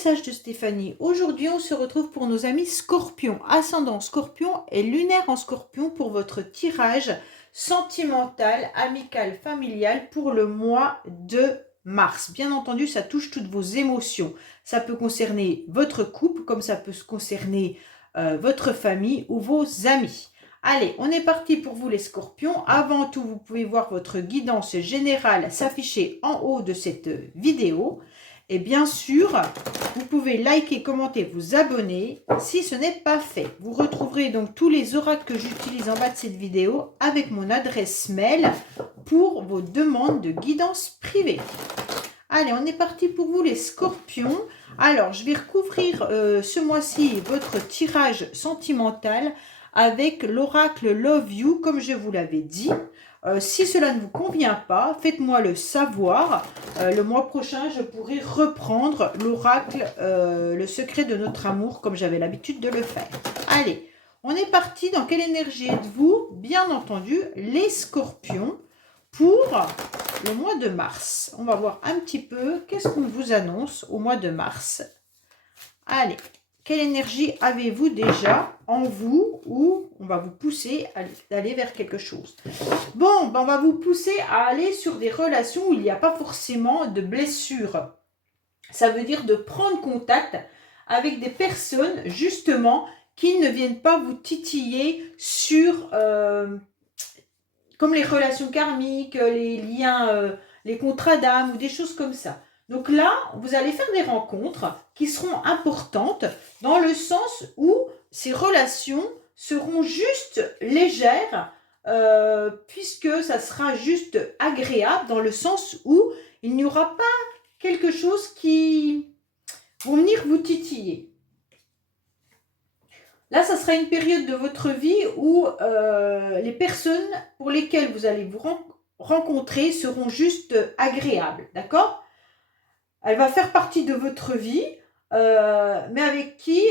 message de Stéphanie. Aujourd'hui, on se retrouve pour nos amis Scorpion, ascendant Scorpion et lunaire en Scorpion pour votre tirage sentimental, amical, familial pour le mois de mars. Bien entendu, ça touche toutes vos émotions. Ça peut concerner votre couple, comme ça peut concerner votre famille ou vos amis. Allez, on est parti pour vous les Scorpions. Avant tout, vous pouvez voir votre guidance générale s'afficher en haut de cette vidéo. Et bien sûr, vous pouvez liker, commenter, vous abonner si ce n'est pas fait. Vous retrouverez donc tous les oracles que j'utilise en bas de cette vidéo avec mon adresse mail pour vos demandes de guidance privée. Allez, on est parti pour vous les Scorpions. Alors, je vais recouvrir ce mois-ci votre tirage sentimental avec l'oracle Love You, comme je vous l'avais dit. Si cela ne vous convient pas, faites-moi le savoir. Le mois prochain, je pourrai reprendre l'oracle Le secret de notre amour, comme j'avais l'habitude de le faire. Allez, on est parti. Dans quelle énergie êtes-vous? Bien entendu, les Scorpions pour le mois de mars. On va voir un petit peu qu'est-ce qu'on vous annonce au mois de mars. Allez, quelle énergie avez-vous déjà en vous, ou on va vous pousser à aller vers quelque chose? Bon, ben on va vous pousser à aller sur des relations où il n'y a pas forcément de blessures. Ça veut dire de prendre contact avec des personnes, justement, qui ne viennent pas vous titiller sur, comme les relations karmiques, les liens, les contrats d'âme ou des choses comme ça. Donc là, vous allez faire des rencontres qui seront importantes dans le sens où ces relations seront juste légères, puisque ça sera juste agréable dans le sens où il n'y aura pas quelque chose qui vont venir vous titiller. Là, ça sera une période de votre vie où les personnes pour lesquelles vous allez vous rencontrer seront juste agréables, d'accord? Elle va faire partie de votre vie, mais avec qui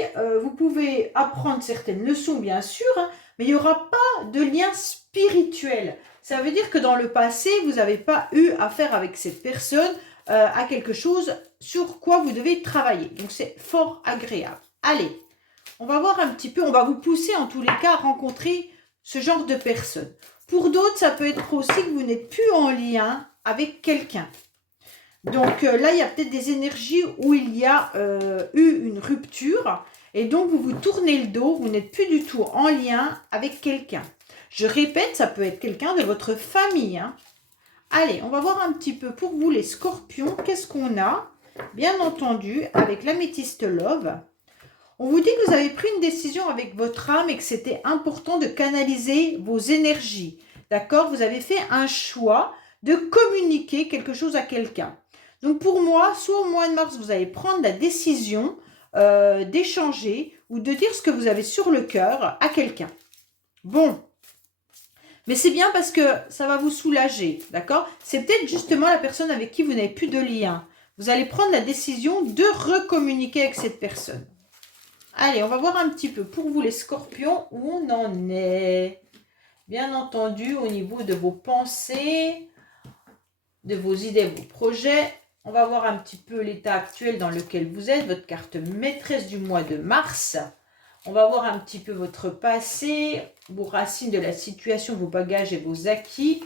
vous pouvez apprendre certaines leçons, bien sûr, hein, mais il n'y aura pas de lien spirituel. Ça veut dire que dans le passé, vous n'avez pas eu affaire avec cette personne à quelque chose sur quoi vous devez travailler. Donc, c'est fort agréable. Allez, on va voir un petit peu, on va vous pousser en tous les cas à rencontrer ce genre de personnes. Pour d'autres, ça peut être aussi que vous n'êtes plus en lien avec quelqu'un. Donc là, il y a peut-être des énergies où il y a eu une rupture et donc vous vous tournez le dos, vous n'êtes plus du tout en lien avec quelqu'un. Je répète, ça peut être quelqu'un de votre famille, hein. Allez, on va voir un petit peu pour vous les Scorpions, qu'est-ce qu'on a? Bien entendu, avec l'améthyste Love, on vous dit que vous avez pris une décision avec votre âme et que c'était important de canaliser vos énergies. D'accord? Vous avez fait un choix de communiquer quelque chose à quelqu'un. Donc pour moi, soit au mois de mars, vous allez prendre la décision d'échanger ou de dire ce que vous avez sur le cœur à quelqu'un. Bon, mais c'est bien parce que ça va vous soulager, d'accord? C'est peut-être justement la personne avec qui vous n'avez plus de lien. Vous allez prendre la décision de recommuniquer avec cette personne. Allez, on va voir un petit peu pour vous les Scorpions où on en est. Bien entendu, au niveau de vos pensées, de vos idées, vos projets. On va voir un petit peu l'état actuel dans lequel vous êtes, votre carte maîtresse du mois de mars. On va voir un petit peu votre passé, vos racines de la situation, vos bagages et vos acquis,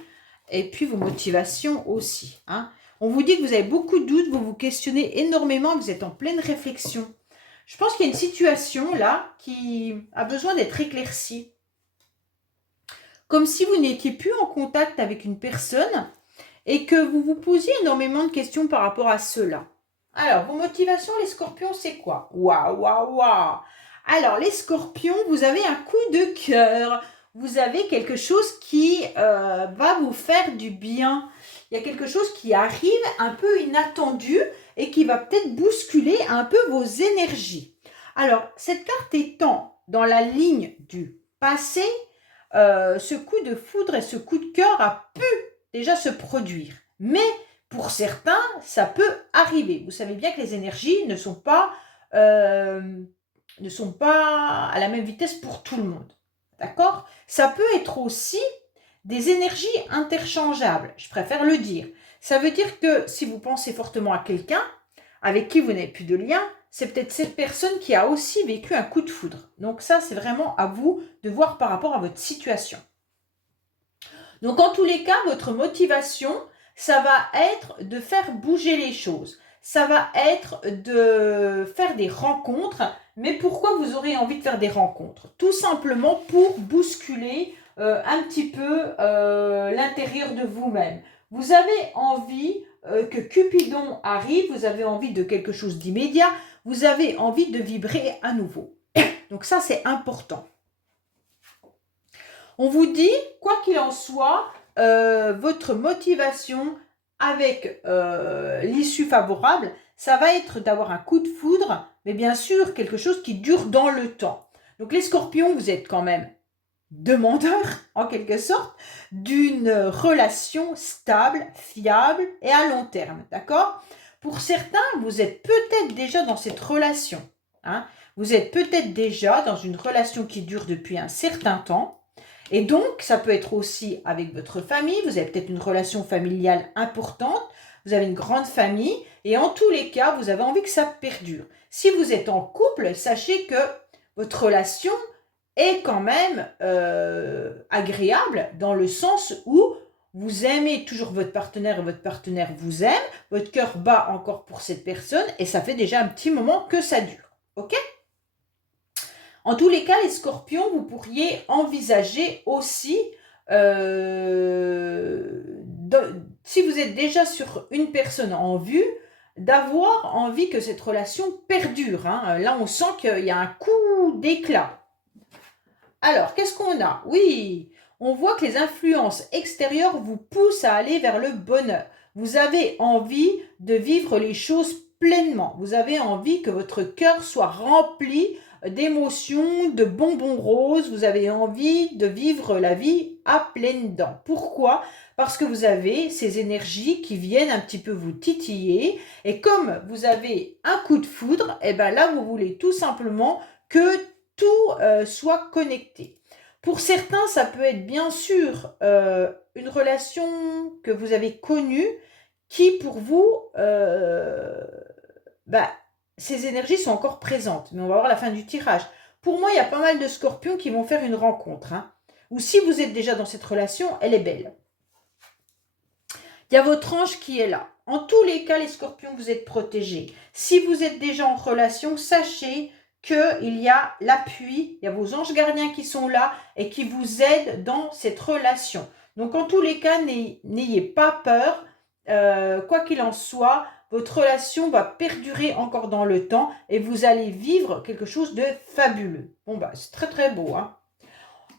et puis vos motivations aussi, hein. On vous dit que vous avez beaucoup de doutes, vous vous questionnez énormément, vous êtes en pleine réflexion. Je pense qu'il y a une situation là qui a besoin d'être éclaircie. Comme si vous n'étiez plus en contact avec une personne et que vous vous posiez énormément de questions par rapport à cela. Alors, vos motivations, les Scorpions, c'est quoi? Waouh, waouh, waouh! Alors, les Scorpions, vous avez un coup de cœur. Vous avez quelque chose qui va vous faire du bien. Il y a quelque chose qui arrive un peu inattendu et qui va peut-être bousculer un peu vos énergies. Alors, cette carte étant dans la ligne du passé, ce coup de foudre et ce coup de cœur a pu déjà se produire. Mais pour certains, ça peut arriver. Vous savez bien que les énergies ne sont pas à la même vitesse pour tout le monde. D'accord? Ça peut être aussi des énergies interchangeables. Je préfère le dire. Ça veut dire que si vous pensez fortement à quelqu'un, avec qui vous n'avez plus de lien, c'est peut-être cette personne qui a aussi vécu un coup de foudre. Donc ça, c'est vraiment à vous de voir par rapport à votre situation. Donc en tous les cas, votre motivation, ça va être de faire bouger les choses. Ça va être de faire des rencontres. Mais pourquoi vous aurez envie de faire des rencontres? Tout simplement pour bousculer un petit peu l'intérieur de vous-même. Vous avez envie que Cupidon arrive, vous avez envie de quelque chose d'immédiat, vous avez envie de vibrer à nouveau. Donc ça, c'est important. On vous dit, quoi qu'il en soit, votre motivation avec l'issue favorable, ça va être d'avoir un coup de foudre, mais bien sûr quelque chose qui dure dans le temps. Donc les scorpions, vous êtes quand même demandeurs, en quelque sorte, d'une relation stable, fiable et à long terme, d'accord? Pour certains, vous êtes peut-être déjà dans cette relation. Hein? Vous êtes peut-être déjà dans une relation qui dure depuis un certain temps. Et donc, ça peut être aussi avec votre famille, vous avez peut-être une relation familiale importante, vous avez une grande famille, et en tous les cas, vous avez envie que ça perdure. Si vous êtes en couple, sachez que votre relation est quand même agréable dans le sens où vous aimez toujours votre partenaire et votre partenaire vous aime, votre cœur bat encore pour cette personne, et ça fait déjà un petit moment que ça dure. Ok ? En tous les cas, les scorpions, vous pourriez envisager aussi, si vous êtes déjà sur une personne en vue, d'avoir envie que cette relation perdure. Hein. Là, on sent qu'il y a un coup d'éclat. Alors, qu'est-ce qu'on a? Oui, on voit que les influences extérieures vous poussent à aller vers le bonheur. Vous avez envie de vivre les choses pleinement. Vous avez envie que votre cœur soit rempli d'émotions, de bonbons roses. Vous avez envie de vivre la vie à pleines dents. Pourquoi? Parce que vous avez ces énergies qui viennent un petit peu vous titiller. Et comme vous avez un coup de foudre, et bien là, vous voulez tout simplement que tout soit connecté. Pour certains, ça peut être bien sûr une relation que vous avez connue qui, pour vous, ces énergies sont encore présentes. Mais on va voir la fin du tirage. Pour moi, il y a pas mal de scorpions qui vont faire une rencontre. Hein, ou si vous êtes déjà dans cette relation, elle est belle. Il y a votre ange qui est là. En tous les cas, les scorpions, vous êtes protégés. Si vous êtes déjà en relation, sachez qu'il y a l'appui, il y a vos anges gardiens qui sont là et qui vous aident dans cette relation. Donc, en tous les cas, n'ayez pas peur. Quoi qu'il en soit, votre relation va perdurer encore dans le temps et vous allez vivre quelque chose de fabuleux. Bon, c'est très très beau. Hein.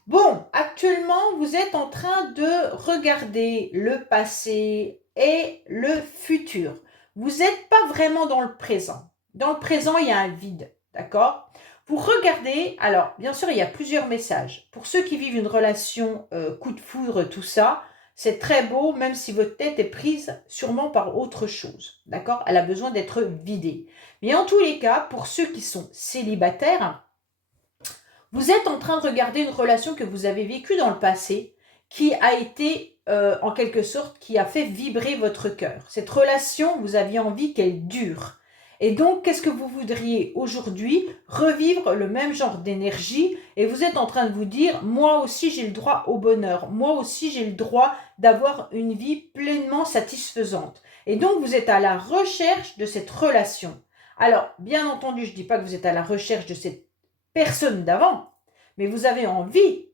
Bon, actuellement, vous êtes en train de regarder le passé et le futur. Vous n'êtes pas vraiment dans le présent. Dans le présent, il y a un vide, d'accord? Vous regardez, alors, bien sûr, il y a plusieurs messages. Pour ceux qui vivent une relation coup de foudre, tout ça, c'est très beau, même si votre tête est prise sûrement par autre chose, d'accord? Elle a besoin d'être vidée. Mais en tous les cas, pour ceux qui sont célibataires, vous êtes en train de regarder une relation que vous avez vécue dans le passé qui a été, en quelque sorte, qui a fait vibrer votre cœur. Cette relation, vous aviez envie qu'elle dure. Et donc, qu'est-ce que vous voudriez aujourd'hui? Revivre le même genre d'énergie et vous êtes en train de vous dire, moi aussi j'ai le droit au bonheur, moi aussi j'ai le droit d'avoir une vie pleinement satisfaisante. Et donc, vous êtes à la recherche de cette relation. Alors, bien entendu, je ne dis pas que vous êtes à la recherche de cette personne d'avant, mais vous avez envie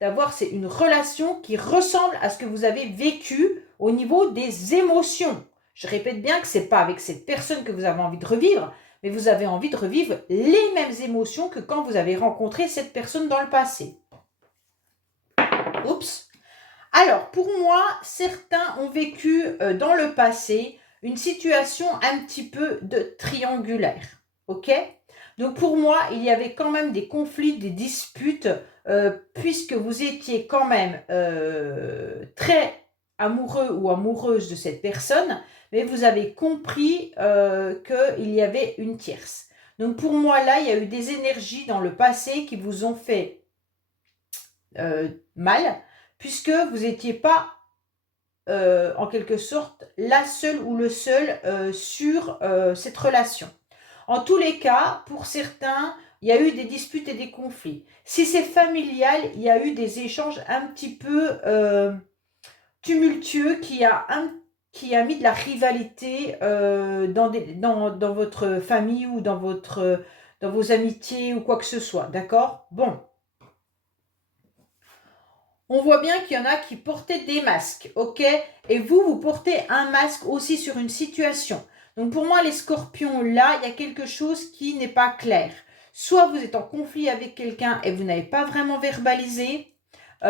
d'avoir une relation qui ressemble à ce que vous avez vécu au niveau des émotions. Je répète bien que ce n'est pas avec cette personne que vous avez envie de revivre, mais vous avez envie de revivre les mêmes émotions que quand vous avez rencontré cette personne dans le passé. Oups. Alors, pour moi, certains ont vécu dans le passé une situation un petit peu de triangulaire. Ok ? Donc pour moi, il y avait quand même des conflits, des disputes, puisque vous étiez quand même très amoureux ou amoureuse de cette personne, mais vous avez compris qu'il y avait une tierce. Donc pour moi, là, il y a eu des énergies dans le passé qui vous ont fait mal, puisque vous n'étiez pas en quelque sorte, la seule ou le seul sur cette relation. En tous les cas, pour certains, il y a eu des disputes et des conflits. Si c'est familial, il y a eu des échanges un petit peu tumultueux qui a mis de la rivalité dans votre famille ou dans vos amitiés ou quoi que ce soit. D'accord? Bon. On voit bien qu'il y en a qui portaient des masques, ok? Et vous portez un masque aussi sur une situation. Donc pour moi, les scorpions, là, il y a quelque chose qui n'est pas clair. Soit vous êtes en conflit avec quelqu'un et vous n'avez pas vraiment verbalisé. Vous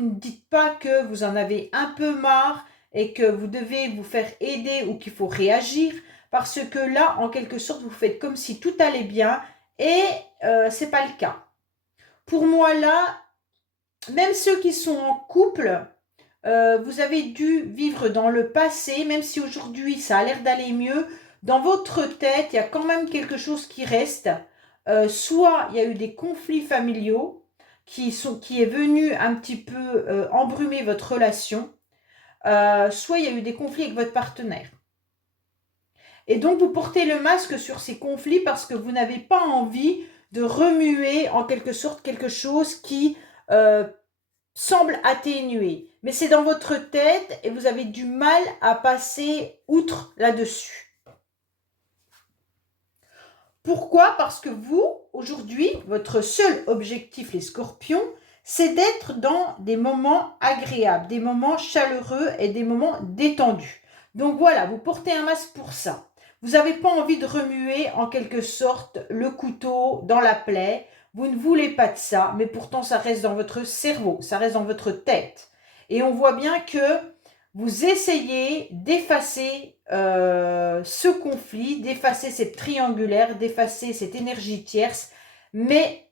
ne dites pas que vous en avez un peu marre et que vous devez vous faire aider ou qu'il faut réagir. Parce que là, en quelque sorte, vous faites comme si tout allait bien et ce n'est pas le cas. Pour moi, là, même ceux qui sont en couple, vous avez dû vivre dans le passé, même si aujourd'hui ça a l'air d'aller mieux, dans votre tête, il y a quand même quelque chose qui reste. Soit il y a eu des conflits familiaux qui est venu un petit peu embrumer votre relation, soit il y a eu des conflits avec votre partenaire. Et donc vous portez le masque sur ces conflits parce que vous n'avez pas envie de remuer en quelque sorte quelque chose qui semble atténué, mais c'est dans votre tête et vous avez du mal à passer outre là-dessus. Pourquoi? Parce que vous, aujourd'hui, votre seul objectif, les scorpions, c'est d'être dans des moments agréables, des moments chaleureux et des moments détendus. Donc voilà, vous portez un masque pour ça. Vous n'avez pas envie de remuer en quelque sorte le couteau dans la plaie. Vous ne voulez pas de ça, mais pourtant ça reste dans votre cerveau, ça reste dans votre tête. Et on voit bien que vous essayez d'effacer ce conflit, d'effacer cette triangulaire, d'effacer cette énergie tierce, mais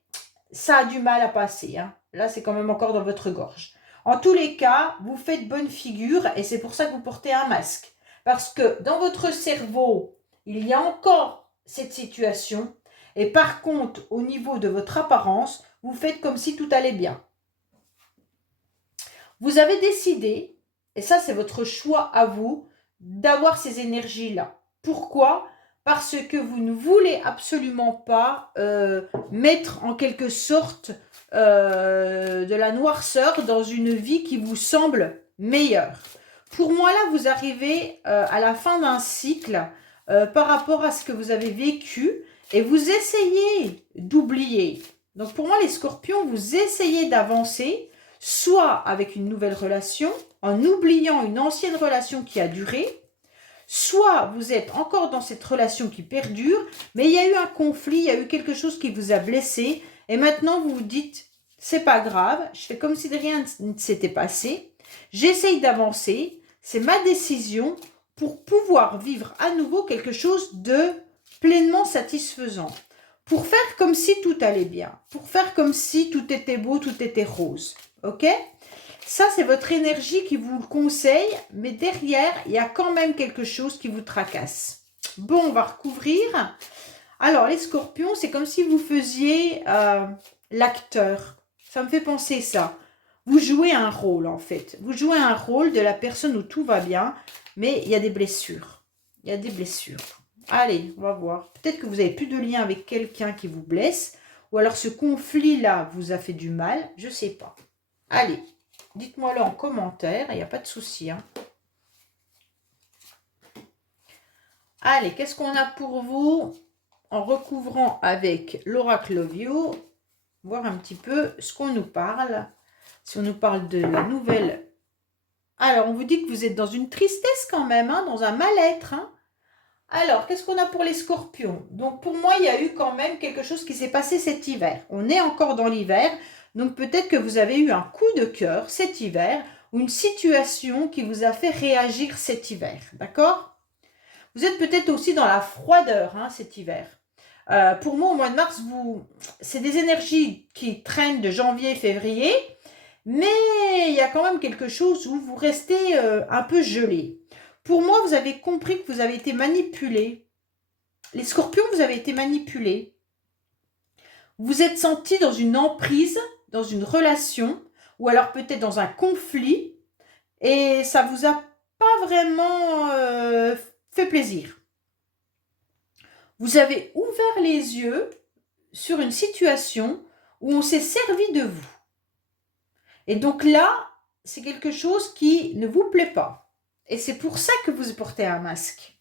ça a du mal à passer. Hein. Là, c'est quand même encore dans votre gorge. En tous les cas, vous faites bonne figure et c'est pour ça que vous portez un masque. Parce que dans votre cerveau, il y a encore cette situation. Et par contre, au niveau de votre apparence, vous faites comme si tout allait bien. Vous avez décidé, et ça c'est votre choix à vous, d'avoir ces énergies-là. Pourquoi? Parce que vous ne voulez absolument pas mettre en quelque sorte de la noirceur dans une vie qui vous semble meilleure. Pour moi, là, vous arrivez à la fin d'un cycle par rapport à ce que vous avez vécu et vous essayez d'oublier. Donc pour moi, les scorpions, vous essayez d'avancer soit avec une nouvelle relation, en oubliant une ancienne relation qui a duré, soit vous êtes encore dans cette relation qui perdure, mais il y a eu un conflit, il y a eu quelque chose qui vous a blessé, et maintenant vous vous dites, c'est pas grave, je fais comme si rien ne s'était passé, j'essaye d'avancer, c'est ma décision pour pouvoir vivre à nouveau quelque chose de pleinement satisfaisant. Pour faire comme si tout allait bien, pour faire comme si tout était beau, tout était rose. Ok? Ça, c'est votre énergie qui vous le conseille, mais derrière, il y a quand même quelque chose qui vous tracasse. Bon, on va recouvrir. Alors, les scorpions, c'est comme si vous faisiez l'acteur. Ça me fait penser ça. Vous jouez un rôle, en fait. Vous jouez un rôle de la personne où tout va bien, mais il y a des blessures. Il y a des blessures. Allez, on va voir. Peut-être que vous n'avez plus de lien avec quelqu'un qui vous blesse, ou alors ce conflit-là vous a fait du mal, je ne sais pas. Allez, dites-moi-le en commentaire, il n'y a pas de souci. Hein. Allez, qu'est-ce qu'on a pour vous en recouvrant avec l'oracle Love You? Voir un petit peu ce qu'on nous parle. Si on nous parle de la nouvelle... Alors, on vous dit que vous êtes dans une tristesse quand même, hein, dans un mal-être. Hein. Alors, qu'est-ce qu'on a pour les scorpions? Donc, pour moi, il y a eu quand même quelque chose qui s'est passé cet hiver. On est encore dans l'hiver. Donc, peut-être que vous avez eu un coup de cœur cet hiver ou une situation qui vous a fait réagir cet hiver. D'accord? Vous êtes peut-être aussi dans la froideur hein, cet hiver. Pour moi, au mois de mars, c'est des énergies qui traînent de janvier, février. Mais il y a quand même quelque chose où vous restez un peu gelé. Pour moi, vous avez compris que vous avez été manipulé. Les scorpions, vous avez été manipulés. Vous êtes senti dans une emprise, dans une relation, ou alors peut-être dans un conflit. et ça vous a pas vraiment fait plaisir. Vous avez ouvert les yeux sur une situation où on s'est servi de vous. Et donc là, c'est quelque chose qui ne vous plaît pas. Et c'est pour ça que vous portez un masque.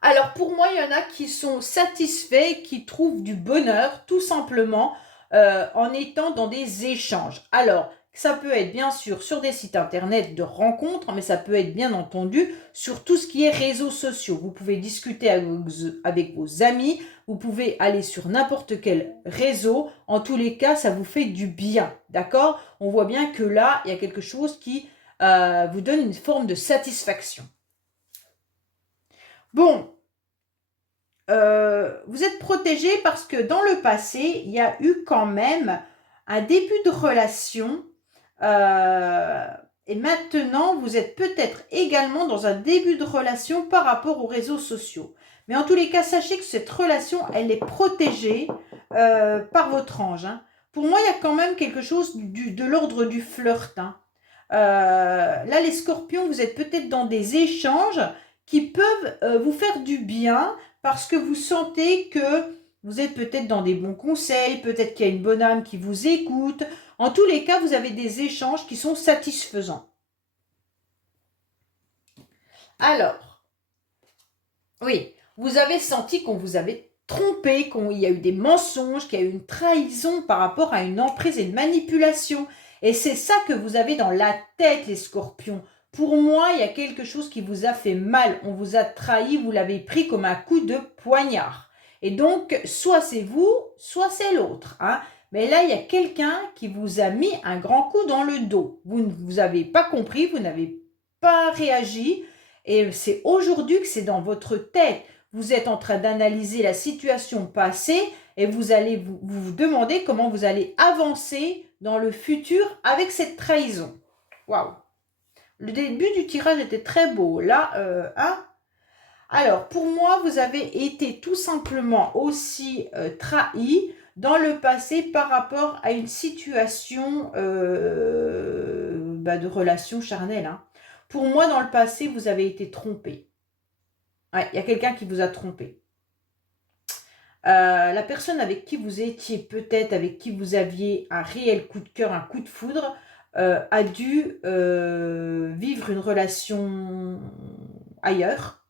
Alors pour moi, il y en a qui sont satisfaits, qui trouvent du bonheur tout simplement en étant dans des échanges. Alors, ça peut être bien sûr sur des sites internet de rencontres, mais ça peut être bien entendu sur tout ce qui est réseaux sociaux. Vous pouvez discuter avec vos amis, vous pouvez aller sur n'importe quel réseau. En tous les cas, ça vous fait du bien, d'accord? On voit bien que là, il y a quelque chose qui vous donne une forme de satisfaction. Bon, vous êtes protégé parce que dans le passé, il y a eu quand même un début de relation et maintenant, vous êtes peut-être également dans un début de relation par rapport aux réseaux sociaux. Mais en tous les cas, sachez que cette relation, elle est protégée par votre ange. Hein. Pour moi, il y a quand même quelque chose de l'ordre du flirt. Hein. Là, les scorpions, vous êtes peut-être dans des échanges qui peuvent vous faire du bien parce que vous sentez que vous êtes peut-être dans des bons conseils, peut-être qu'il y a une bonne âme qui vous écoute. En tous les cas, vous avez des échanges qui sont satisfaisants. Alors, oui, vous avez senti qu'on vous avait trompé, qu'il y a eu des mensonges, qu'il y a eu une trahison par rapport à une emprise et une manipulation. Et c'est ça que vous avez dans la tête, les scorpions. Pour moi, il y a quelque chose qui vous a fait mal. On vous a trahi, vous l'avez pris comme un coup de poignard. Et donc, soit c'est vous, soit c'est l'autre. Hein. Mais là, il y a quelqu'un qui vous a mis un grand coup dans le dos. Vous ne vous avez pas compris, vous n'avez pas réagi. Et c'est aujourd'hui que c'est dans votre tête. Vous êtes en train d'analyser la situation passée et vous allez vous demander comment vous allez avancer dans le futur avec cette trahison. Waouh! Le début du tirage était très beau. Là, hein? Alors, pour moi, vous avez été tout simplement aussi trahi dans le passé par rapport à une situation de relation charnelle. Hein. Pour moi, dans le passé, vous avez été trompé. Ouais, il y a quelqu'un qui vous a trompé. La personne avec qui vous étiez, peut-être avec qui vous aviez un réel coup de cœur, un coup de foudre, a dû vivre une relation ailleurs.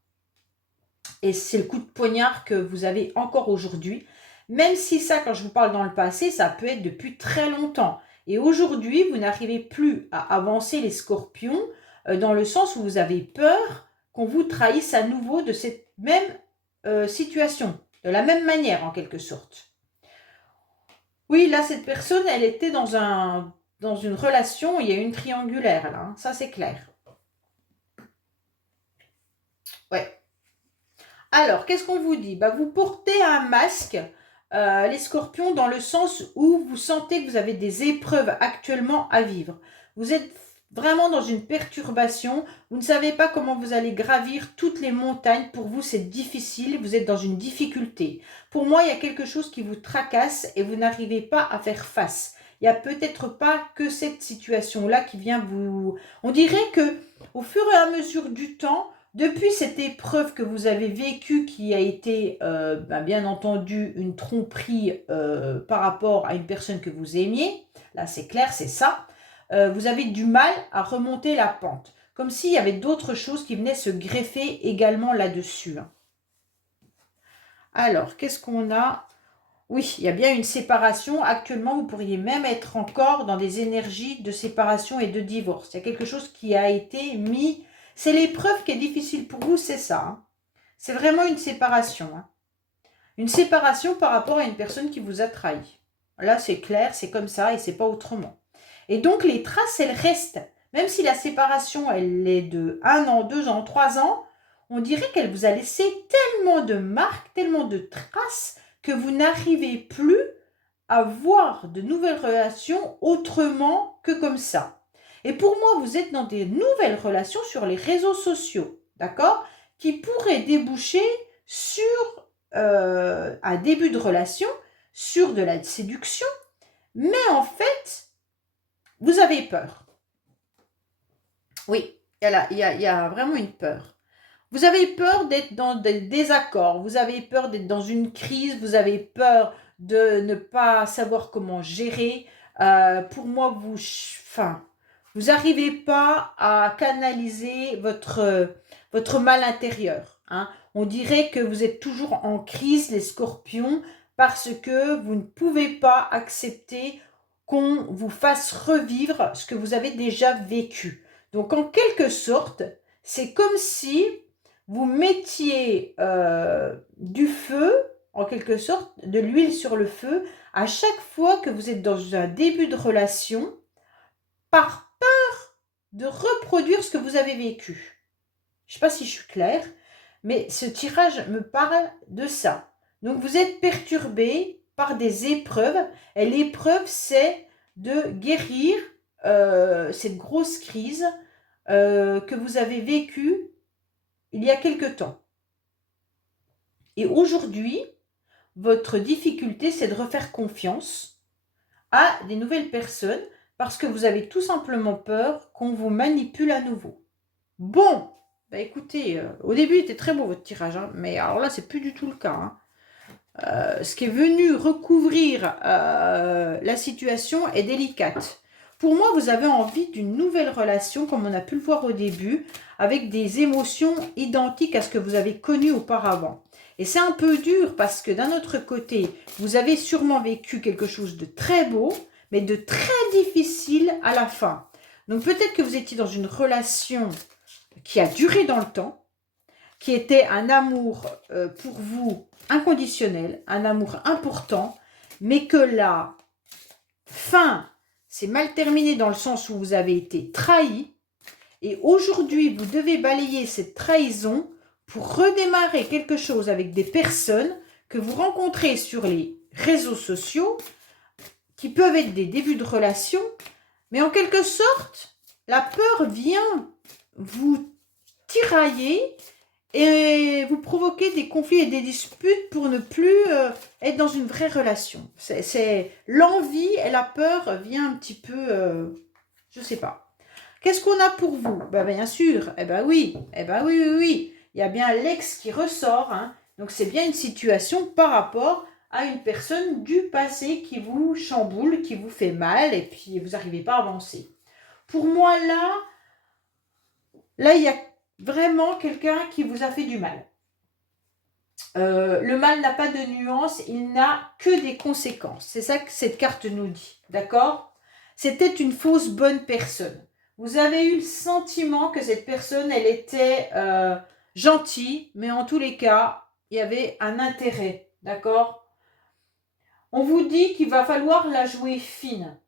Et c'est le coup de poignard que vous avez encore aujourd'hui. Même si ça, quand je vous parle dans le passé, ça peut être depuis très longtemps. Et aujourd'hui, vous n'arrivez plus à avancer les scorpions dans le sens où vous avez peur qu'on vous trahisse à nouveau de cette même situation, de la même manière en quelque sorte. Oui, là, cette personne, elle était dans une relation, il y a une triangulaire là, hein, ça c'est clair. Ouais. Alors, qu'est-ce qu'on vous dit? Vous portez un masque, les scorpions, dans le sens où vous sentez que vous avez des épreuves actuellement à vivre. Vous êtes vraiment dans une perturbation, vous ne savez pas comment vous allez gravir toutes les montagnes. Pour vous, c'est difficile, vous êtes dans une difficulté. Pour moi, il y a quelque chose qui vous tracasse et vous n'arrivez pas à faire face. Il n'y a peut-être pas que cette situation-là qui vient vous... On dirait que au fur et à mesure du temps, depuis cette épreuve que vous avez vécue, qui a été bien entendu une tromperie par rapport à une personne que vous aimiez, là c'est clair, c'est ça, vous avez du mal à remonter la pente. Comme s'il y avait d'autres choses qui venaient se greffer également là-dessus. Alors, qu'est-ce qu'on a? Oui, il y a bien une séparation. Actuellement, vous pourriez même être encore dans des énergies de séparation et de divorce. Il y a quelque chose qui a été mis... C'est l'épreuve qui est difficile pour vous, c'est ça. Hein. C'est vraiment une séparation. Hein. Une séparation par rapport à une personne qui vous a trahi. Là, c'est clair, c'est comme ça et c'est pas autrement. Et donc, les traces, elles restent. Même si la séparation, elle est de 1 an, 2 ans, 3 ans, on dirait qu'elle vous a laissé tellement de marques, tellement de traces que vous n'arrivez plus à voir de nouvelles relations autrement que comme ça. Et pour moi, vous êtes dans des nouvelles relations sur les réseaux sociaux, d'accord? Qui pourraient déboucher sur un début de relation, sur de la séduction, mais en fait, vous avez peur. Oui, il y a vraiment une peur. Vous avez peur d'être dans des désaccords, vous avez peur d'être dans une crise, vous avez peur de ne pas savoir comment gérer. Pour moi, enfin, vous n'arrivez pas à canaliser votre mal intérieur, hein. On dirait que vous êtes toujours en crise, les scorpions, parce que vous ne pouvez pas accepter qu'on vous fasse revivre ce que vous avez déjà vécu. Donc, en quelque sorte, c'est comme si vous mettiez du feu, en quelque sorte, de l'huile sur le feu, à chaque fois que vous êtes dans un début de relation, par peur de reproduire ce que vous avez vécu. Je ne sais pas si je suis claire, mais ce tirage me parle de ça. Donc vous êtes perturbé par des épreuves, et l'épreuve, c'est de guérir cette grosse crise que vous avez vécue il y a quelque temps. Et aujourd'hui, votre difficulté, c'est de refaire confiance à des nouvelles personnes parce que vous avez tout simplement peur qu'on vous manipule à nouveau. Bon, bah écoutez, au début, il était très beau votre tirage, hein, mais alors là, c'est plus du tout le cas, hein. Ce qui est venu recouvrir la situation est délicate. Pour moi, vous avez envie d'une nouvelle relation, comme on a pu le voir au début, avec des émotions identiques à ce que vous avez connu auparavant. Et c'est un peu dur parce que d'un autre côté, vous avez sûrement vécu quelque chose de très beau, mais de très difficile à la fin. Donc peut-être que vous étiez dans une relation qui a duré dans le temps, qui était un amour pour vous inconditionnel, un amour important, mais que la fin s'est mal terminée dans le sens où vous avez été trahi. Et aujourd'hui, vous devez balayer cette trahison pour redémarrer quelque chose avec des personnes que vous rencontrez sur les réseaux sociaux, qui peuvent être des débuts de relation, mais en quelque sorte, la peur vient vous tirailler et vous provoquez des conflits et des disputes pour ne plus être dans une vraie relation. C'est l'envie et la peur vient un petit peu, je sais pas. Qu'est-ce qu'on a pour vous? Ben, bien sûr, oui, oui. Il y a bien l'ex qui ressort, hein. Donc c'est bien une situation par rapport à une personne du passé qui vous chamboule, qui vous fait mal et puis vous n'arrivez pas à avancer. Pour moi, là, il y a vraiment quelqu'un qui vous a fait du mal. Le mal n'a pas de nuance, il n'a que des conséquences. C'est ça que cette carte nous dit, d'accord? C'était une fausse bonne personne. Vous avez eu le sentiment que cette personne, elle était gentille, mais en tous les cas, il y avait un intérêt, d'accord? On vous dit qu'il va falloir la jouer fine.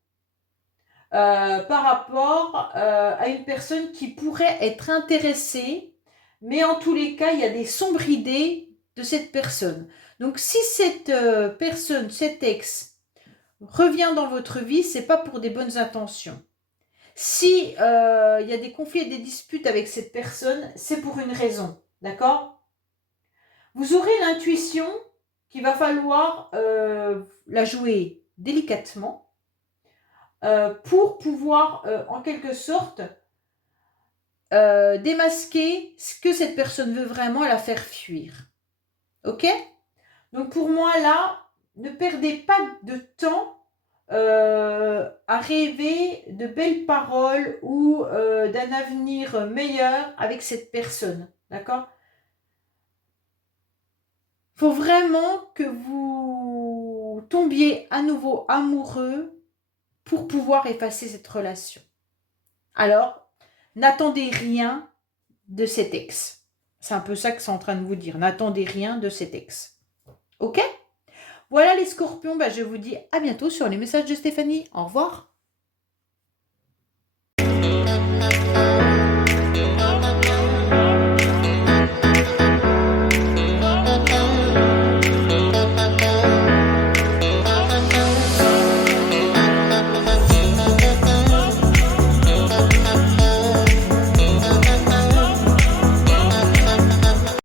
Par rapport à une personne qui pourrait être intéressée, mais en tous les cas, il y a des sombres idées de cette personne. Donc, si cette personne, cet ex, revient dans votre vie, c'est pas pour des bonnes intentions. Si il y a des conflits et des disputes avec cette personne, c'est pour une raison, d'accord? Vous aurez l'intuition qu'il va falloir la jouer délicatement, pour pouvoir, en quelque sorte, démasquer ce que cette personne veut vraiment et la faire fuir. Ok? Donc pour moi, là, ne perdez pas de temps à rêver de belles paroles ou d'un avenir meilleur avec cette personne. D'accord? Il faut vraiment que vous tombiez à nouveau amoureux pour pouvoir effacer cette relation. Alors, n'attendez rien de cet ex. C'est un peu ça que c'est en train de vous dire. N'attendez rien de cet ex. Ok? Voilà les scorpions, je vous dis à bientôt sur les messages de Stéphanie. Au revoir.